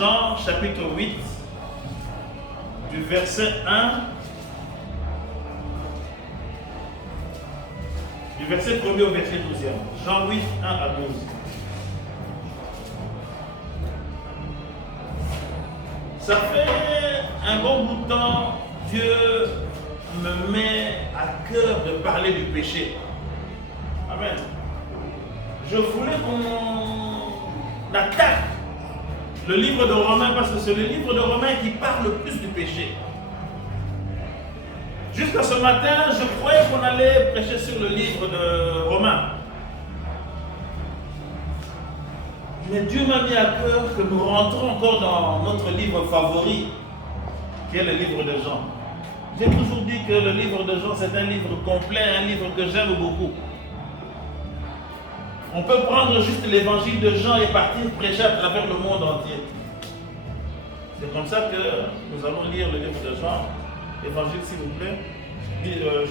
Jean chapitre 8, du verset 1, du verset 1er au verset 12e. Jean 8, 1 à 12. Ça fait un bon bout de temps, Dieu me met à cœur de parler du péché. Amen. Je voulais qu'on attaque le livre de Romains parce que c'est le livre de Romains qui parle le plus du péché. Jusqu'à ce matin, je croyais qu'on allait prêcher sur le livre de Romains. Mais Dieu m'a mis à cœur que nous rentrons encore dans notre livre favori, qui est le livre de Jean. J'ai toujours dit que le livre de Jean, c'est un livre complet, un livre que j'aime beaucoup. On peut prendre juste l'évangile de Jean et partir prêcher à travers le monde entier. C'est comme ça que nous allons lire le livre de Jean. Évangile, s'il vous plaît.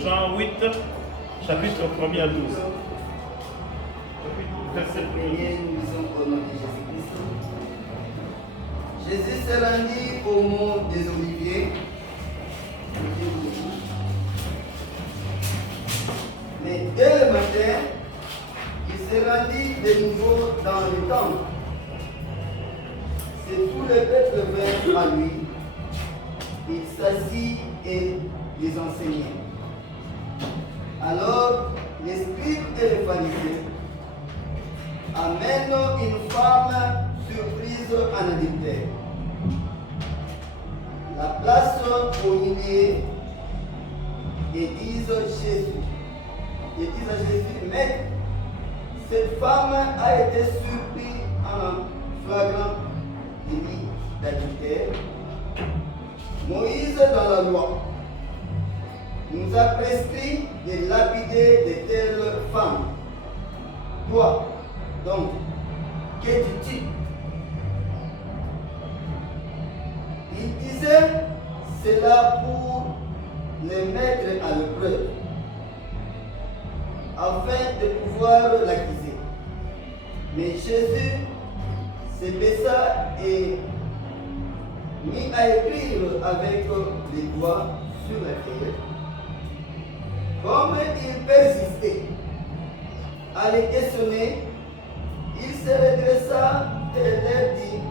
Jean 8, chapitre 1er à 12. Verset 1er. Nous lisons au nom de Jésus-Christ. Jésus se rendit au mont des Oliviers. Mais dès le matin, il se rendit de nouveau dans le temple. C'est tout le peuple vint à lui. Il s'assit et les enseignait. Alors, les scribes et les pharisiens amènent une femme surprise en adultère. La place au milieu et disent à Jésus, Maître, cette femme a été surprise en flagrant délit d'adultère. Moïse, dans la loi, nous a prescrit de lapider de telles femmes. Toi, donc, que dis-tu? Il disait cela pour les mettre à l'épreuve, afin de pouvoir l'accuser. Mais Jésus se baissa et mit à écrire avec les doigts sur la terre. Comme il persistait à les questionner, il se redressa et leur dit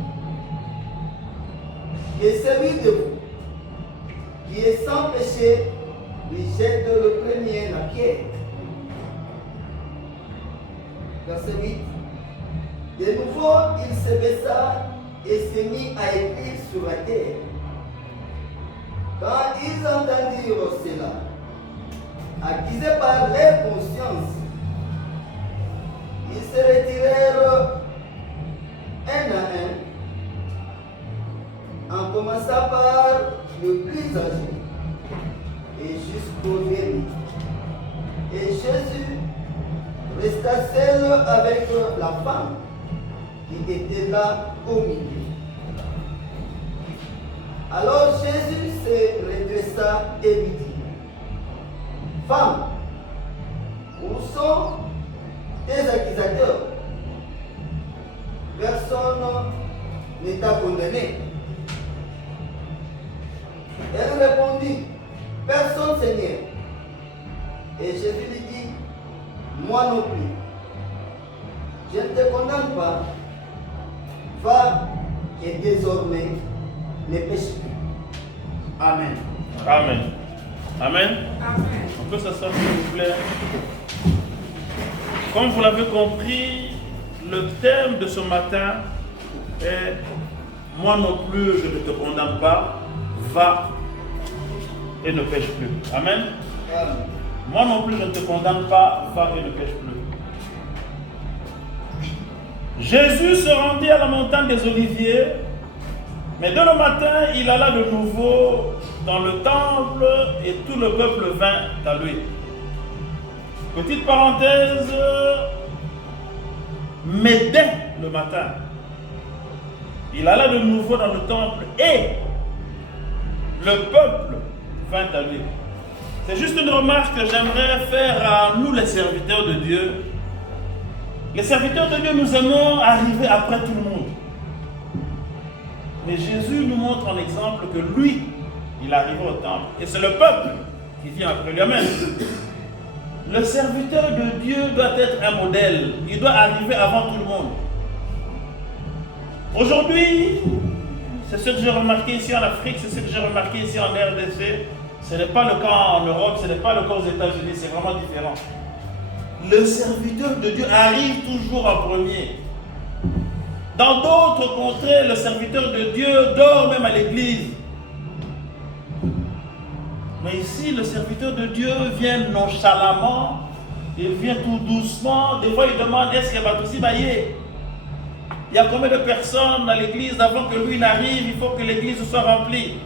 que celui de vous qui est sans péché lui jette le premier la pierre. Verset 8. De nouveau, il se baissa et se mit à écrire sur la terre. Quand ils entendirent cela, accusés par leur conscience, ils se retirèrent un à un, en commençant par le plus âgé et jusqu'au dernier. Et Jésus resta seul avec la femme qui était là au milieu. Alors Jésus se redressa et lui dit, Femme, où sont tes accusateurs? Personne ne t'a condamné. Elle répondit, Personne, Seigneur. Et Jésus lui dit, Moi non plus. Je ne te condamne pas. Va et désormais ne pêche plus. Amen. Amen. Amen. Amen. On peut s'asseoir s'il vous plaît. Comme vous l'avez compris, le thème de ce matin est Moi non plus je ne te condamne pas, va et ne pêche plus. Amen. Amen. Moi non plus je ne te condamne pas, va et ne pêche plus. Jésus se rendit à la montagne des Oliviers, mais dès le matin, il alla de nouveau dans le temple et tout le peuple vint à lui. Petite parenthèse, mais dès le matin, il alla de nouveau dans le temple et le peuple vint à lui. C'est juste une remarque que j'aimerais faire à nous les serviteurs de Dieu. Les serviteurs de Dieu, nous aimons arriver après tout le monde. Mais Jésus nous montre en exemple que lui, il arrive au temple. Et c'est le peuple qui vient après lui. Amen. Le serviteur de Dieu doit être un modèle. Il doit arriver avant tout le monde. Aujourd'hui, c'est ce que j'ai remarqué ici en Afrique, c'est ce que j'ai remarqué ici en RDC. Ce n'est pas le cas en Europe, ce n'est pas le cas aux États-Unis, c'est vraiment différent. Le serviteur de Dieu arrive toujours en premier. Dans d'autres contrées, le serviteur de Dieu dort même à l'église. Mais ici, le serviteur de Dieu vient nonchalamment, il vient tout doucement. Des fois, il demande est-ce qu'il va tout s'y bailler. Il y a combien de personnes à l'église avant que lui n'arrive, il faut que l'église soit remplie.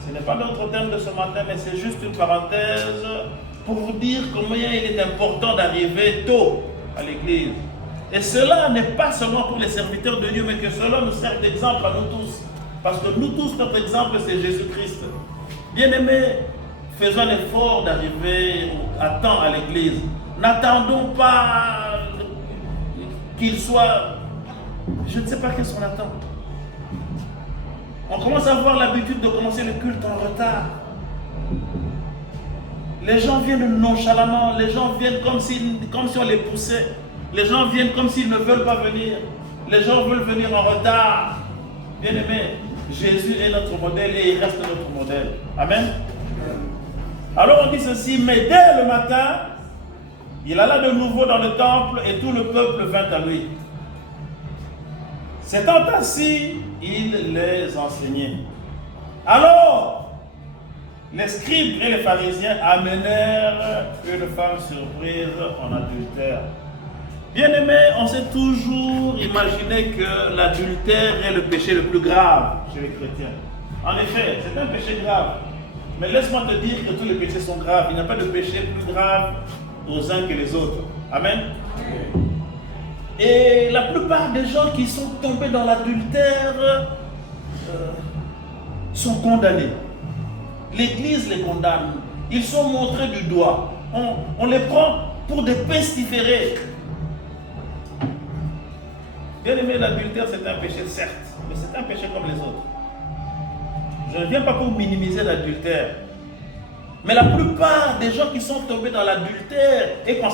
Ce n'est pas notre thème de ce matin, mais c'est juste une parenthèse pour vous dire combien il est important d'arriver tôt à l'église. Et cela n'est pas seulement pour les serviteurs de Dieu, mais que cela nous sert d'exemple à nous tous. Parce que nous tous, notre exemple, c'est Jésus-Christ. Bien-aimés, faisons un effort d'arriver à temps à l'église. N'attendons pas qu'il soit... Je ne sais pas qu'est-ce qu'on attend. On commence à avoir l'habitude de commencer le culte en retard. Les gens viennent nonchalamment, les gens viennent comme si on les poussait. Les gens viennent comme s'ils ne veulent pas venir. Les gens veulent venir en retard. Bien-aimés, Jésus est notre modèle et il reste notre modèle. Amen. Alors on dit ceci, mais dès le matin, il alla de nouveau dans le temple et tout le peuple vint à lui. S'étant assis, il les enseignait. Alors, les scribes et les pharisiens amenèrent une femme surprise en adultère. Bien-aimés, on s'est toujours imaginé que l'adultère est le péché le plus grave chez les chrétiens. En effet, c'est un péché grave. Mais laisse-moi te dire que tous les péchés sont graves. Il n'y a pas de péché plus grave aux uns que les autres. Amen. Et la plupart des gens qui sont tombés dans l'adultère sont condamnés. L'Église les condamne. Ils sont montrés du doigt. On les prend pour des pestiférés. Bien aimé, l'adultère c'est un péché certes, mais c'est un péché comme les autres. Je ne viens pas pour minimiser l'adultère. Mais la plupart des gens qui sont tombés dans l'adultère, et quand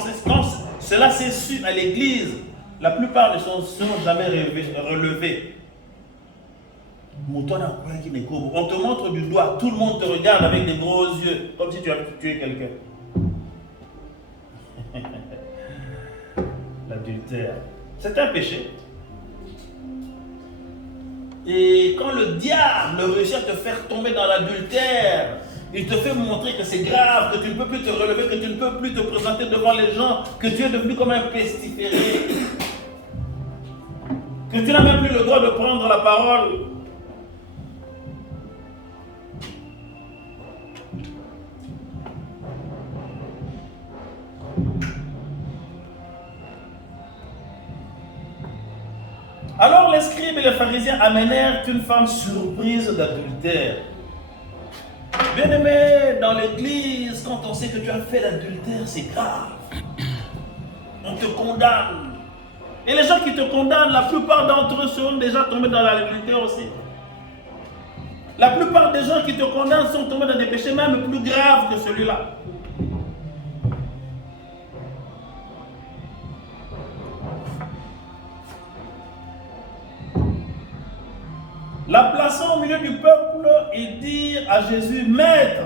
cela s'est su à l'église, la plupart ne sont jamais relevés. On te montre du doigt, tout le monde te regarde avec des gros yeux, comme si tu avais tué quelqu'un. L'adultère, c'est un péché. Et quand le diable réussit à te faire tomber dans l'adultère, il te fait montrer que c'est grave, que tu ne peux plus te relever, que tu ne peux plus te présenter devant les gens, que tu es devenu comme un pestiféré, que tu n'as même plus le droit de prendre la parole. Alors les scribes et les pharisiens amenèrent une femme surprise d'adultère. Bien-aimé, dans l'église, quand on sait que tu as fait l'adultère, c'est grave. On te condamne. Et les gens qui te condamnent, la plupart d'entre eux sont déjà tombés dans l'adultère aussi. La plupart des gens qui te condamnent sont tombés dans des péchés même plus graves que celui-là. La plaçant au milieu du peuple et dire à Jésus, Maître,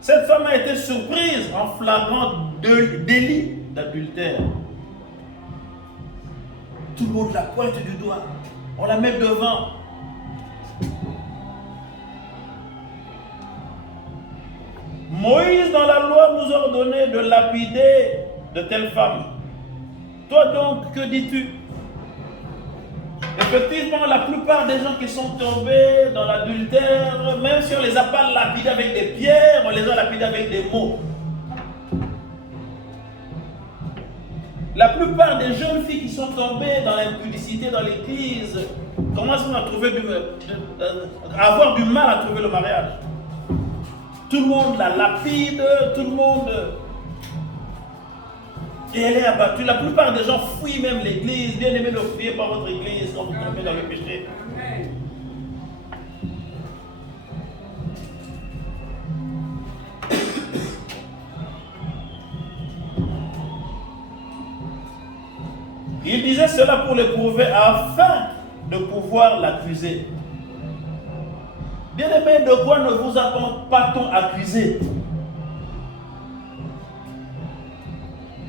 cette femme a été surprise en flagrant délit d'adultère. Tout le monde la pointe du doigt, on la met devant. Moïse dans la loi nous a ordonné de lapider de telles femmes. Toi donc, que dis-tu? Effectivement, la plupart des gens qui sont tombés dans l'adultère, même si on ne les a pas lapidés avec des pierres, on les a lapidés avec des mots. La plupart des jeunes filles qui sont tombées dans l'impudicité dans l'église commencent à avoir du mal à trouver le mariage. Tout le monde la lapide, tout le monde... Et elle est abattue. La plupart des gens fuient même l'église. Bien aimé, ne fuyez pas votre église quand vous tombez dans le péché. Amen. Il disait cela pour l'éprouver afin de pouvoir l'accuser. Bien aimé, de quoi ne vous a-t-on accusé?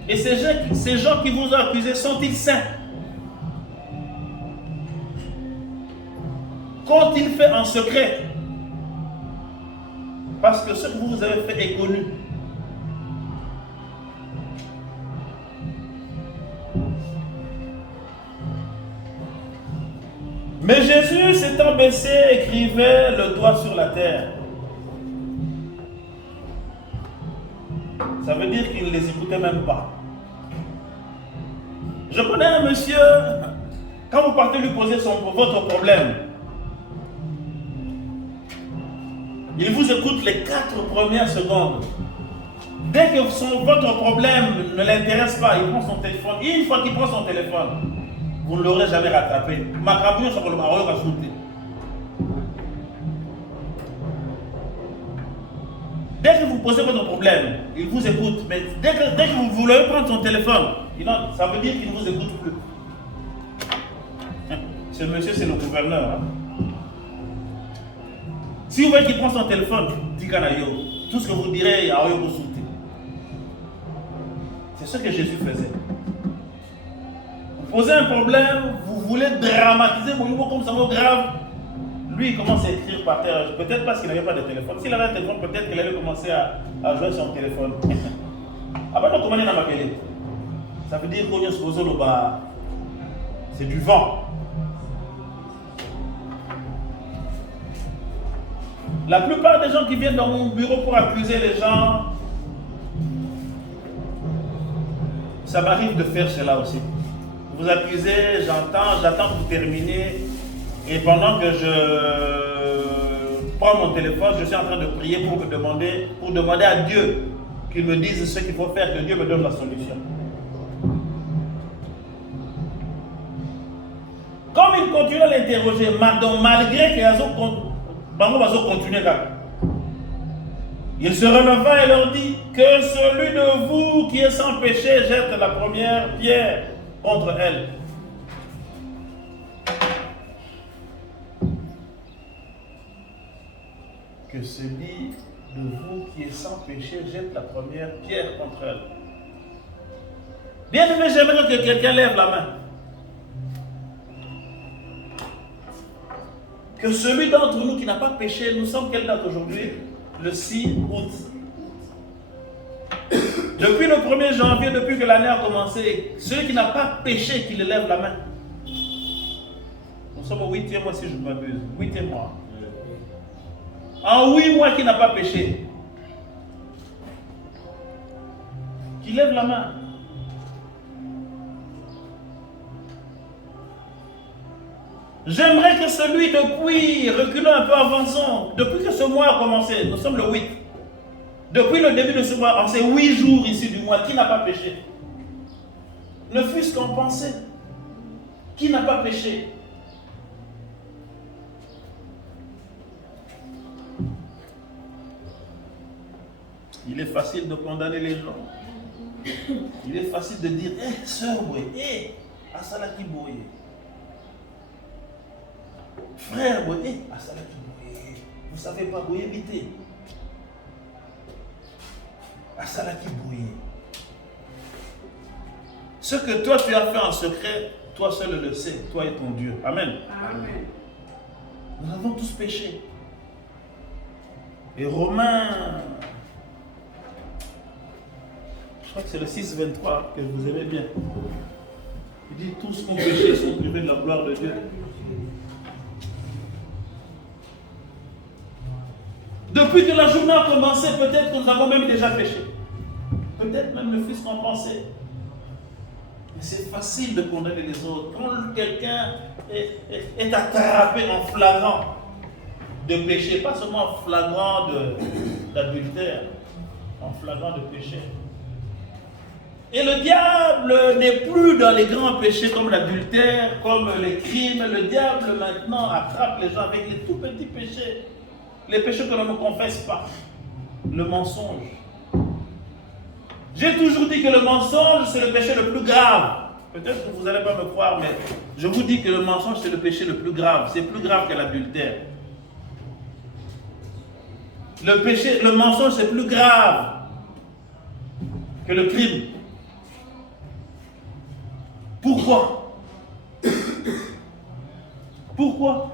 Et ces gens qui vous ont accusé, sont-ils saints? Qu'ont-ils fait en secret? Parce que ce que vous avez fait est connu. Mais Jésus, s'étant baissé, écrivait le doigt sur la terre. Ça veut dire qu'il ne les écoutait même pas. Je connais un monsieur, quand vous partez lui poser votre problème, il vous écoute les 4 premières secondes. Dès que votre problème ne l'intéresse pas, il prend son téléphone. Une fois qu'il prend son téléphone, vous ne l'aurez jamais rattrapé. Dès que vous posez votre problème, il vous écoute. Mais dès que vous voulez prendre son téléphone, ça veut dire qu'il ne vous écoute plus. Ce monsieur, c'est le gouverneur. Hein? Si vous voyez qu'il prend son téléphone, dit Kanayo, tout ce que vous direz, il y a rien vous sauter. C'est ce que Jésus faisait. Vous posez un problème, vous voulez dramatiser vos mots comme ça, vos grave. Lui, il commence à écrire par terre. Peut-être parce qu'il n'avait pas de téléphone. S'il avait un téléphone, peut-être qu'il allait commencer à jouer sur son téléphone. Après, comment il a appelé? Ça veut dire qu'on est supposé le bas. C'est du vent. La plupart des gens qui viennent dans mon bureau pour accuser les gens, ça m'arrive de faire cela aussi. Vous accusez, j'attends que vous terminez. Et pendant que je prends mon téléphone, je suis en train de prier pour demander à Dieu qu'il me dise ce qu'il faut faire, que Dieu me donne la solution. Comme il continue à l'interroger, malgré qu'il continue, il se releva et leur dit que celui de vous qui est sans péché jette la première pierre contre elle. Que celui de vous qui est sans péché jette la première pierre contre elle. Bien aimé, j'aimerais que quelqu'un lève la main. Que celui d'entre nous qui n'a pas péché, nous sommes quelle date aujourd'hui? Le 6 août. Depuis le 1er janvier, depuis que l'année a commencé, celui qui n'a pas péché, qui le lève la main. Nous sommes au 8e mois si je ne m'abuse. 8e mois. En 8 mois qui n'a pas péché. Qui lève la main. J'aimerais que celui depuis, reculons un peu, avançons, depuis que ce mois a commencé, nous sommes le 8. Depuis le début de ce mois, en ces 8 jours ici du mois, qui n'a pas péché? Ne fût-ce qu'en pensée. Qui n'a pas péché? Il est facile de condamner les gens. Il est facile de dire, sœur Boye, Asalaki Boye. Frère Boye, Asalaki Boye. Vous ne savez pas Boye Bité. Asalaki Boye. Ce que toi tu as fait en secret, toi seul le sais, toi et ton Dieu. Amen. Amen. Nous avons tous péché. Et Romains, je crois que c'est le 6,23 que vous aimez bien. Il dit tous ont péché, sont privés de la gloire de Dieu. Depuis que la journée a commencé, peut-être que nous avons même déjà péché. Peut-être même le fils qu'en pensait. Mais c'est facile de condamner les autres. Quand quelqu'un est attrapé en flagrant de péché, pas seulement en flagrant d'adultère, en flagrant de péché. Et le diable n'est plus dans les grands péchés comme l'adultère, comme les crimes. Le diable maintenant attrape les gens avec les tout petits péchés. Les péchés que l'on ne confesse pas. Le mensonge. J'ai toujours dit que le mensonge, c'est le péché le plus grave. Peut-être que vous n'allez pas me croire, mais je vous dis que le mensonge, c'est le péché le plus grave. C'est plus grave que l'adultère. Le mensonge, c'est plus grave que le crime. Pourquoi? Pourquoi?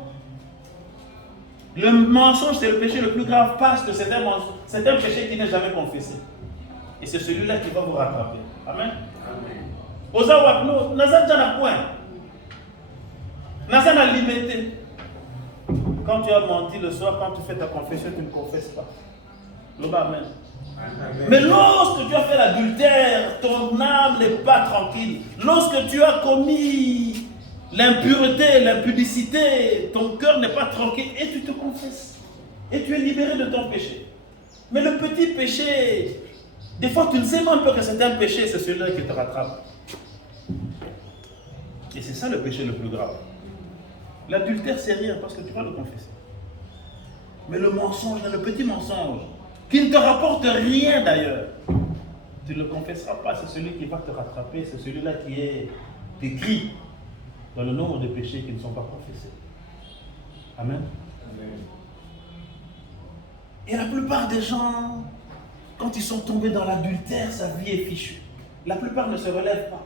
Le mensonge, c'est le péché le plus grave parce que c'est un péché qui n'est jamais confessé. Et c'est celui-là qui va vous rattraper. Amen. Ozawakno, Nazan Jana point. Nazan a limité. Quand tu as menti le soir, quand tu fais ta confession, tu ne confesses pas. Amen. Mais lorsque tu as fait l'adultère, ton âme n'est pas tranquille. Lorsque tu as commis l'impureté, l'impudicité, ton cœur n'est pas tranquille et tu te confesses. Et tu es libéré de ton péché. Mais le petit péché, des fois tu ne sais même pas que c'est un péché, c'est celui-là qui te rattrape. Et c'est ça le péché le plus grave. L'adultère, c'est rien parce que tu vas le confesser. Mais le mensonge, le petit mensonge, qui ne te rapporte rien d'ailleurs, tu ne le confesseras pas, c'est celui qui va te rattraper, c'est celui-là qui est écrit dans le nombre de péchés qui ne sont pas confessés. Amen. Amen. Et la plupart des gens, quand ils sont tombés dans l'adultère, sa vie est fichue. La plupart ne se relèvent pas.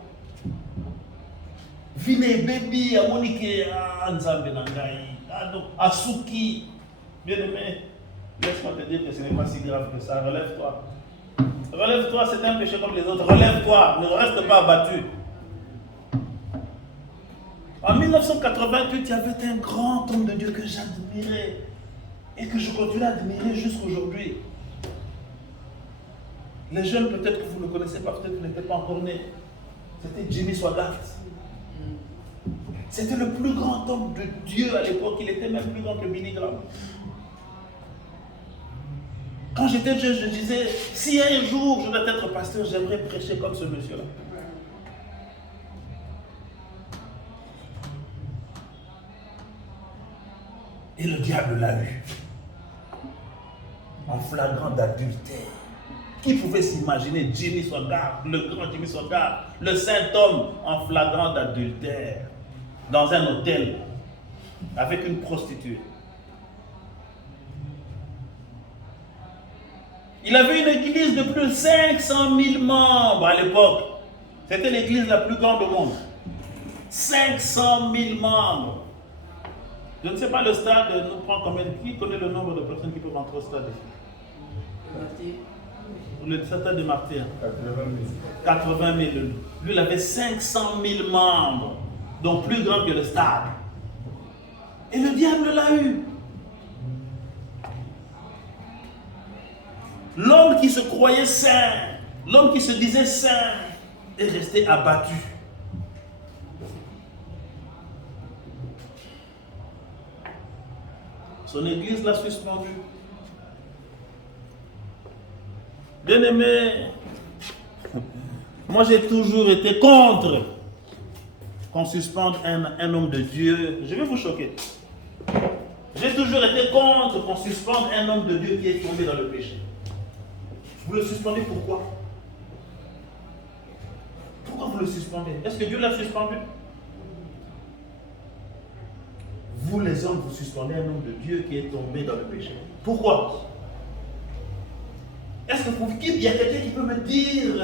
Vine baby, à Monique, à Nzambe Nangai, à Suki. Bien aimé, laisse-moi te dire que ce n'est pas si grave que ça. Relève-toi. Relève-toi, c'est un péché comme les autres. Relève-toi, ne reste pas abattu. En 1988, il y avait un grand homme de Dieu que j'admirais et que je continue à admirer jusqu'aujourd'hui. Les jeunes, peut-être que vous ne le connaissez pas, peut-être que vous n'étiez pas encore nés. C'était Jimmy Swaggart. C'était le plus grand homme de Dieu à l'époque. Il était même plus grand que Billy Graham. Quand j'étais jeune, je disais, si un jour je dois être pasteur, j'aimerais prêcher comme ce monsieur-là. Et le diable l'a eu. En flagrant d'adultère. Qui pouvait s'imaginer Jimmy Swaggart, le grand Jimmy Swaggart, le saint homme en flagrant d'adultère, dans un hôtel, avec une prostituée. Il avait une église de plus de 500 000 membres à l'époque. C'était l'église la plus grande au monde. 500 000 membres. Je ne sais pas, le stade nous prend combien. Qui connaît le nombre de personnes qui peuvent entrer au stade ici? Le stade de Martyr. 80 000. Lui, il avait 500 000 membres. Donc plus grand que le stade. Et le diable l'a eu. L'homme qui se croyait saint, l'homme qui se disait saint, est resté abattu. Son église l'a suspendu. Bien aimé, moi j'ai toujours été contre qu'on suspende un homme de Dieu. Je vais vous choquer. J'ai toujours été contre qu'on suspende un homme de Dieu qui est tombé dans le péché. Vous le suspendez pourquoi? Pourquoi vous le suspendez? Est-ce que Dieu l'a suspendu? Vous les hommes, vous suspendez un homme de Dieu qui est tombé dans le péché. Pourquoi? Est-ce qu'il y a quelqu'un qui peut me dire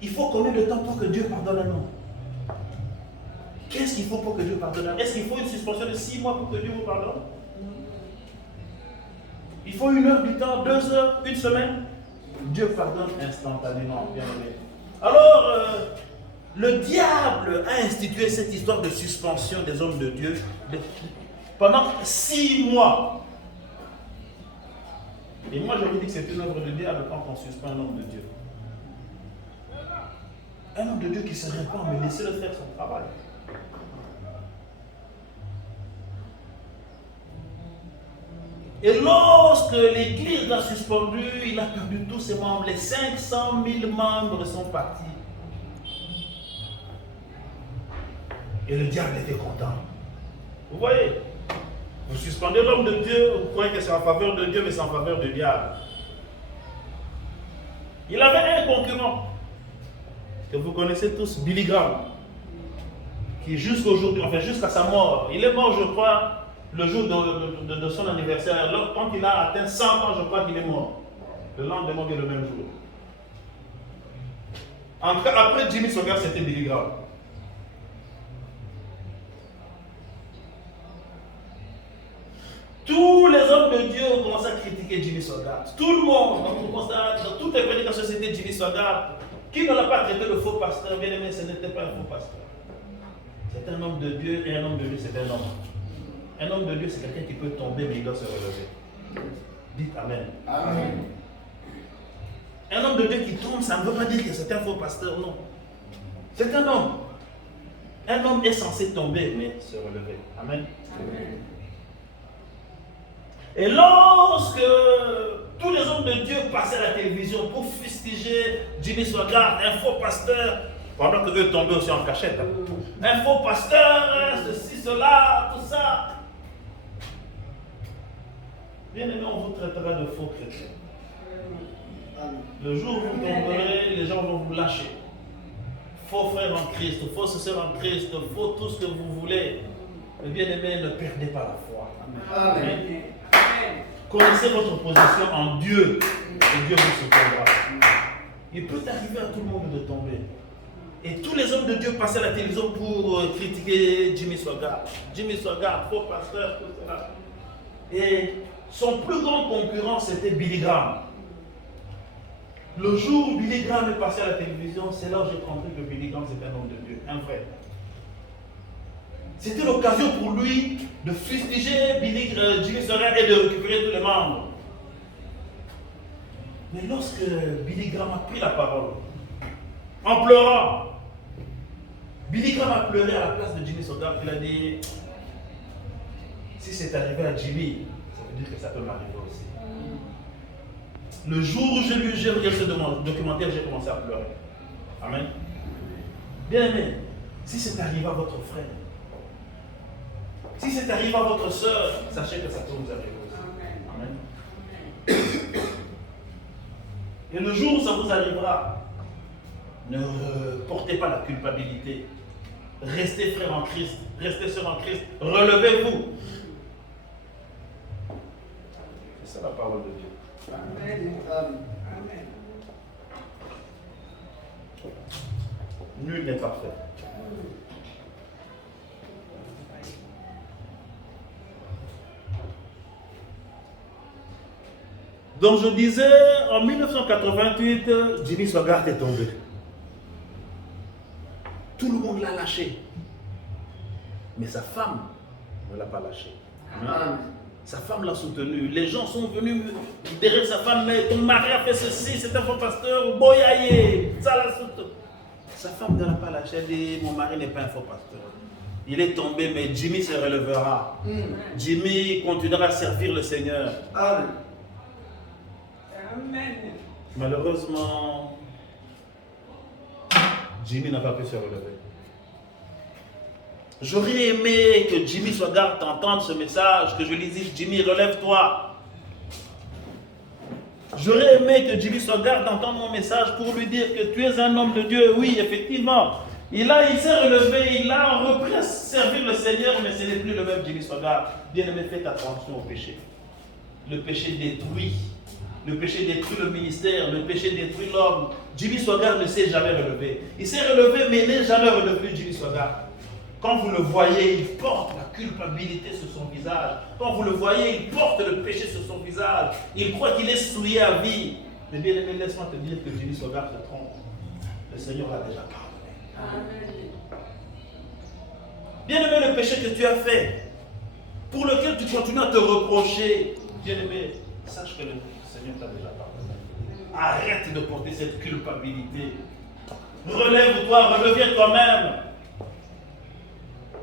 il faut combien de temps pour que Dieu pardonne un homme? Qu'est-ce qu'il faut pour que Dieu pardonne un homme? Est-ce qu'il faut une suspension de 6 mois pour que Dieu vous pardonne? Il faut 1 heure du temps, 2 heures, 1 semaine? Dieu pardonne instantanément, bien aimé. Alors, le diable a institué cette histoire de suspension des hommes de Dieu pendant 6 mois. Et moi, je vous dis que c'est une œuvre de diable quand on suspend un homme de Dieu. Un homme de Dieu qui se répand, mais laissez-le faire son travail. Et lorsque l'église l'a suspendu, il a perdu tous ses membres. Les 500 000 membres sont partis. Et le diable était content. Vous voyez? Vous suspendez l'homme de Dieu, vous croyez que c'est en faveur de Dieu, mais c'est en faveur du diable. Il avait un concurrent que vous connaissez tous, Billy Graham, qui jusqu'aujourd'hui, enfin jusqu'à sa mort, il est mort, je crois, le jour de son anniversaire. Alors, quand il a atteint 100 ans, je crois qu'il est mort. Le lendemain, il est le même jour. Après Jimmy Swaggart, c'était Billy Graham. Tous les hommes de Dieu ont commencé à critiquer Jimmy Swaggart. Tout le monde, dans toutes les prédications, c'était Jimmy Swaggart. Qui ne l'a pas traité de faux pasteur? Bien aimé, ce n'était pas un faux pasteur. C'est un homme de Dieu, et un homme de Dieu, c'est un homme. Un homme de Dieu, c'est quelqu'un qui peut tomber, mais il doit se relever. Dites Amen. Amen. Un homme de Dieu qui tombe, ça ne veut pas dire que c'est un faux pasteur, non. C'est un homme. Un homme est censé tomber, mais se relever. Amen. Amen. Et lorsque tous les hommes de Dieu passaient à la télévision pour fustiger Jimmy Swaggart, un faux pasteur, pendant que eux tombaient aussi en cachette. Un faux pasteur, ceci, cela, tout ça. Bien aimé, on vous traitera de faux chrétiens. Le jour où vous tomberez, les gens vont vous lâcher. Faux frères en Christ, faux sœurs en Christ, faux tout ce que vous voulez. Mais bien aimé, ne perdez pas la foi. Amen. Connaissez votre position en Dieu et Dieu vous soutiendra. Il peut arriver à tout le monde de tomber. Et tous les hommes de Dieu passaient à la télévision pour critiquer Jimmy Swaggart. Jimmy Swaggart, faux pasteur, tout cela. Et son plus grand concurrent, c'était Billy Graham. Le jour où Billy Graham est passé à la télévision, c'est là où j'ai compris que Billy Graham c'était un homme de Dieu, un vrai. C'était l'occasion pour lui de fustiger Jimmy Swaggart et de récupérer tous les membres. Mais lorsque Billy Graham a pris la parole, en pleurant, Billy Graham a pleuré à la place de Jimmy Swaggart. Il a dit, si c'est arrivé à Jimmy, ça veut dire que ça peut m'arriver aussi. Le jour où j'ai regardé ce documentaire, j'ai commencé à pleurer. Amen. Bien aimé, si c'est arrivé à votre frère, si c'est arrivé à votre soeur, sachez que ça peut vous arriver aussi. Amen. Et le jour où ça vous arrivera, ne portez pas la culpabilité. Restez frères en Christ, restez sœurs en Christ, relevez-vous. C'est ça la parole de Dieu. Amen. Amen. Nul n'est parfait. Donc je disais, en 1988, Jimmy Swaggart est tombé. Tout le monde l'a lâché. Mais sa femme ne l'a pas lâché. Amen. Sa femme l'a soutenu. Les gens sont venus derrière sa femme, mais ton mari a fait ceci, c'est un faux pasteur, boyaye, ça l'a soutenu. Sa femme ne l'a pas lâché, elle dit, mon mari n'est pas un faux pasteur. Il est tombé, mais Jimmy se relèvera. Jimmy continuera à servir le Seigneur. Amen. Malheureusement, Jimmy n'a pas pu se relever. J'aurais aimé que Jimmy Swaggart entende ce message, que je lui dise, Jimmy, relève-toi. J'aurais aimé que Jimmy Swaggart entende mon message pour lui dire que tu es un homme de Dieu. Oui, effectivement. Il s'est relevé, il a repris à servir le Seigneur, mais ce n'est plus le même Jimmy Swaggart. Bien-aimé, faites attention au péché. Le péché détruit. Le péché détruit le ministère, le péché détruit l'homme. Jimmy Swaggart ne s'est jamais relevé. Il s'est relevé, mais il n'est jamais relevé, Jimmy Swaggart. Quand vous le voyez, il porte la culpabilité sur son visage. Quand vous le voyez, il porte le péché sur son visage. Il croit qu'il est souillé à vie. Mais bien aimé, laisse-moi te dire que Jimmy Swaggart se trompe. Le Seigneur l'a déjà pardonné. Bien aimé, le péché que tu as fait, pour lequel tu continues à te reprocher, bien aimé, sache que le Seigneur t'a déjà pardonné. Arrête de porter cette culpabilité. Relève-toi, redeviens toi-même.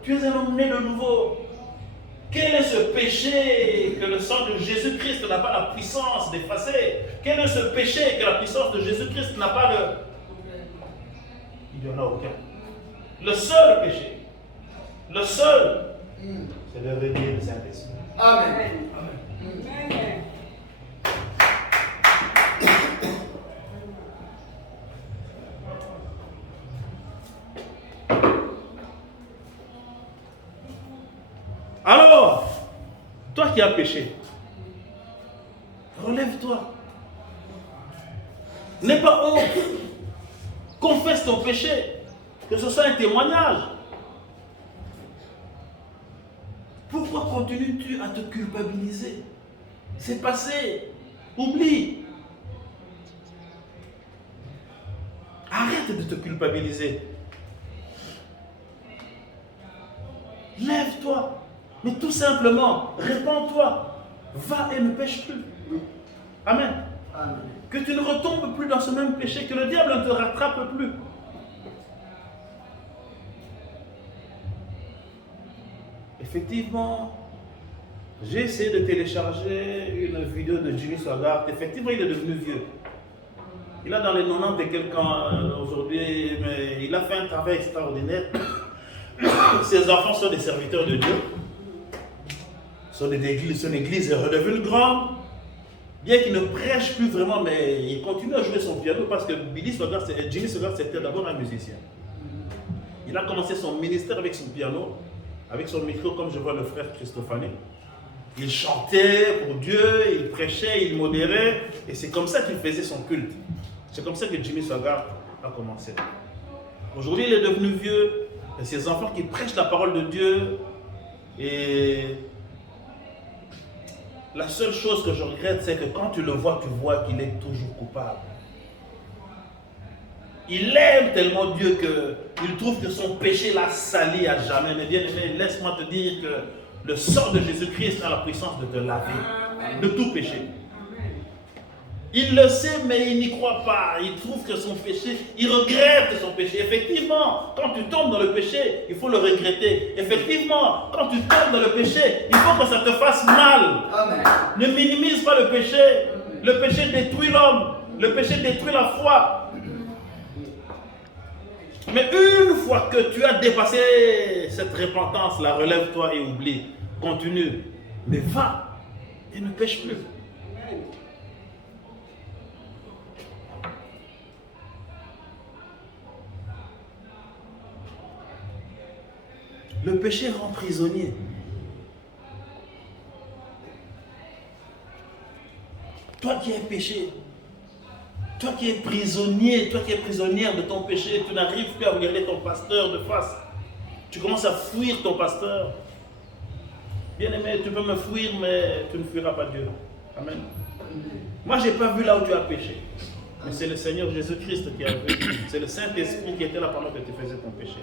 Tu es un homme né de nouveau. Quel est ce péché que le sang de Jésus-Christ n'a pas la puissance d'effacer? Quel est ce péché que la puissance de Jésus-Christ n'a pas le... Il n'y en a aucun. Le seul péché, le seul, c'est de renier le Saint-Esprit. Amen. Alors, toi qui as péché, relève-toi. N'aie pas honte. Confesse ton péché. Que ce soit un témoignage. Pourquoi continues-tu à te culpabiliser? C'est passé. Oublie. Arrête de te culpabiliser. Lève-toi. Mais tout simplement, répands-toi. Va et ne pêche plus. Amen. Amen. Que tu ne retombes plus dans ce même péché, que le diable ne te rattrape plus. Effectivement, j'ai essayé de télécharger une vidéo de Jimmy Swaggart. Effectivement, il est devenu vieux. Il a dans les 90 et quelques ans aujourd'hui, mais il a fait un travail extraordinaire. Ses enfants sont des serviteurs de Dieu. Son église est redevenue grande. Bien qu'il ne prêche plus vraiment, mais il continue à jouer son piano parce que Jimmy Swaggart, c'était d'abord un musicien. Il a commencé son ministère avec son piano, avec son micro, comme je vois le frère Christophanie. Il chantait pour Dieu, il prêchait, il modérait, et c'est comme ça qu'il faisait son culte. C'est comme ça que Jimmy Swaggart a commencé. Aujourd'hui, il est devenu vieux, et ses enfants qui prêchent la parole de Dieu, et la seule chose que je regrette, c'est que quand tu le vois, tu vois qu'il est toujours coupable. Il aime tellement Dieu qu'il trouve que son péché l'a sali à jamais. Mais bien aimé, laisse-moi te dire que le sang de Jésus-Christ a la puissance de te laver de tout péché. Il le sait, mais il n'y croit pas. Il trouve que son péché, il regrette son péché. Effectivement, quand tu tombes dans le péché, il faut le regretter. Effectivement, quand tu tombes dans le péché, il faut que ça te fasse mal. Amen. Ne minimise pas le péché. Le péché détruit l'homme. Le péché détruit la foi. Mais une fois que tu as dépassé cette repentance-là, relève-toi et oublie. Continue. Mais va et ne pêche plus. Le péché rend prisonnier. Toi qui es péché, toi qui es prisonnier, toi qui es prisonnière de ton péché, tu n'arrives plus à regarder ton pasteur de face. Tu commences à fuir ton pasteur. Bien-aimé, tu peux me fuir, mais tu ne fuiras pas Dieu. Amen. Moi, je n'ai pas vu là où tu as péché. Mais c'est le Seigneur Jésus-Christ qui a vu. C'est le Saint-Esprit qui était là pendant que tu faisais ton péché.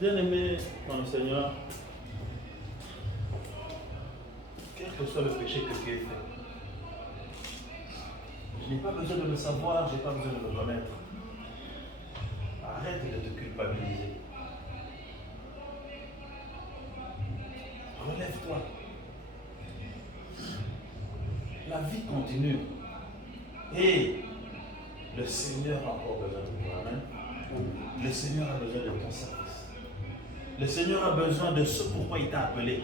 Bien-aimé dans le Seigneur, quel que soit le péché que tu as fait, je n'ai pas besoin de le savoir, je n'ai pas besoin de le connaître. Arrête de te culpabiliser. Relève-toi. La vie continue. Et le Seigneur a encore besoin de toi. Amen. Le Seigneur a besoin de ton service. Le Seigneur a besoin de ce pourquoi il t'a appelé.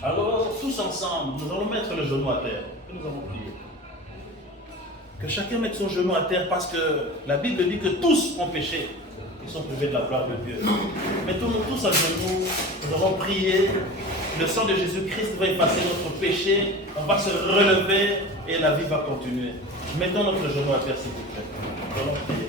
Alors, tous ensemble, nous allons mettre le genou à terre. Et nous allons prier. Que chacun mette son genou à terre parce que la Bible dit que tous ont péché. Ils sont privés de la gloire de Dieu. Mettons-nous tous à genoux. Nous allons prier. Le sang de Jésus-Christ va effacer notre péché. On va se relever et la vie va continuer. Mettons notre genou à terre, s'il vous plaît. Nous allons prier.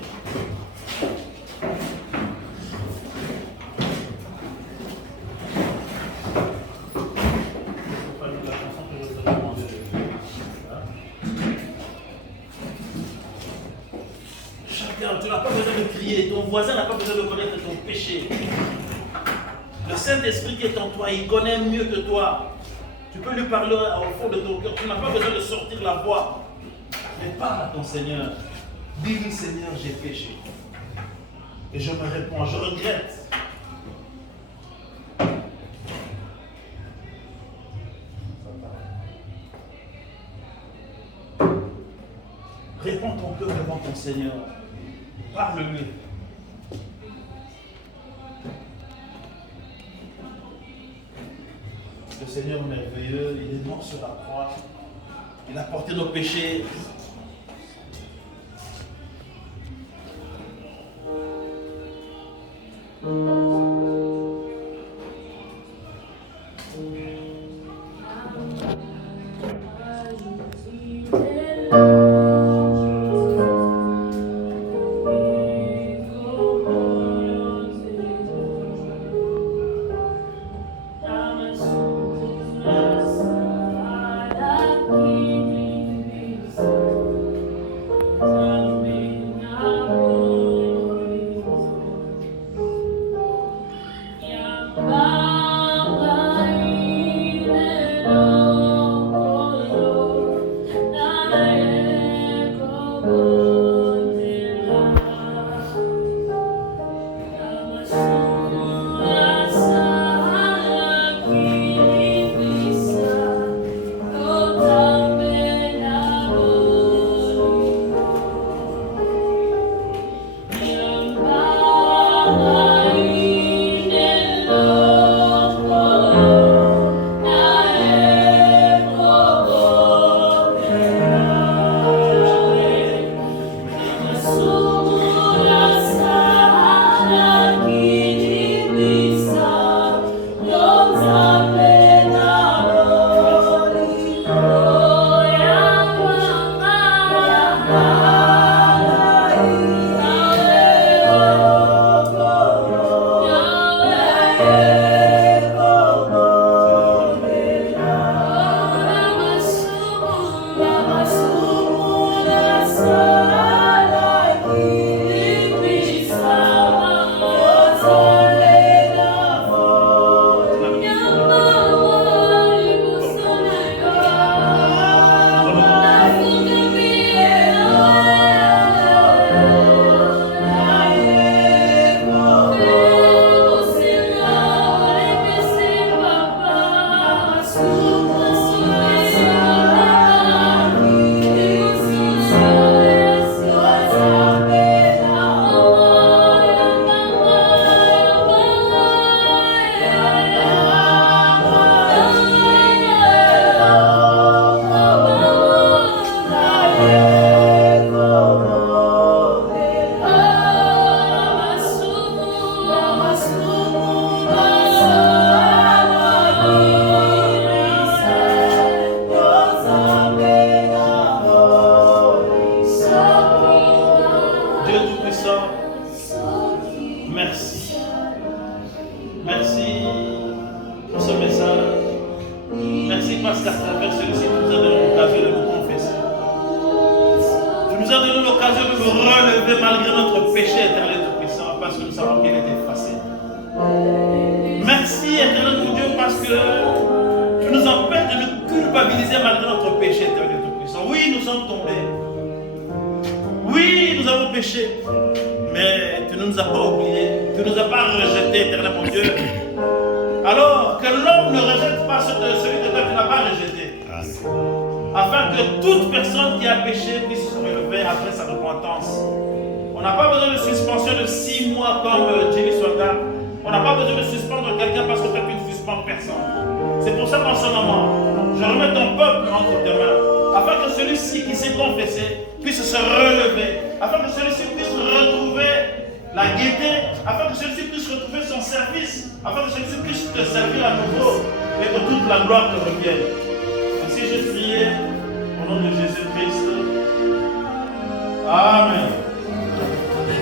Tu n'as pas besoin de crier, ton voisin n'a pas besoin de connaître ton péché. Le Saint-Esprit qui est en toi, il connaît mieux que toi. Tu peux lui parler au fond de ton cœur. Tu n'as pas besoin de sortir la voix. Mais parle à ton Seigneur. Dis-lui, Seigneur, j'ai péché. Et je me réponds, je regrette. Réponds ton cœur devant ton Seigneur. Parle-lui. Le Seigneur merveilleux, il est mort sur la croix. Il a porté nos péchés.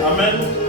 Amen.